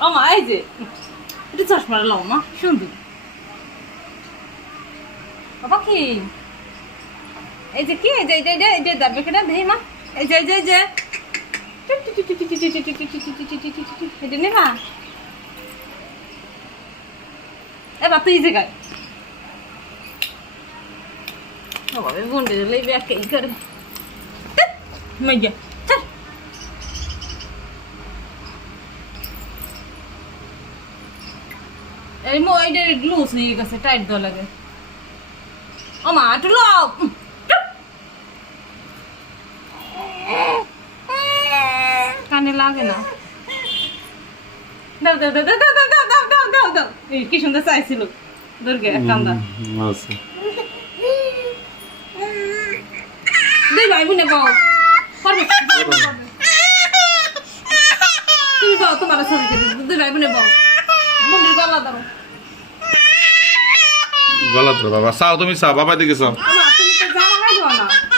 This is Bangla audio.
ও মা এই যে এটা চশমা লাও মা সুন্দর বাবা কি এই যে কি এই যে দাবে কেটা দেই মা এই যে এটা নে মা এবার তুই যে গায় বাবা বন্ডে লইবে একই করে মাইয়া চল এই মো এটা লুজ হয়ে গেছে টাইট দেওয়া লাগে ও মা একটু লাও কানে লাগে না দাও দাও দাও দাও দাও দাও দাও দাও দাও দাও এই কি সুন্দর চাইছিল দুর্গে কান্দা আছে দুই ভাই বোনে পাও পারবে তুমি পাও তোমার ছবি দুই ভাই বোনে পাও বোনের গলা দাও গলা তো বাবা চাও তুমি চাও বাবা দিকে চাও তুমি তো জামা গাইছো না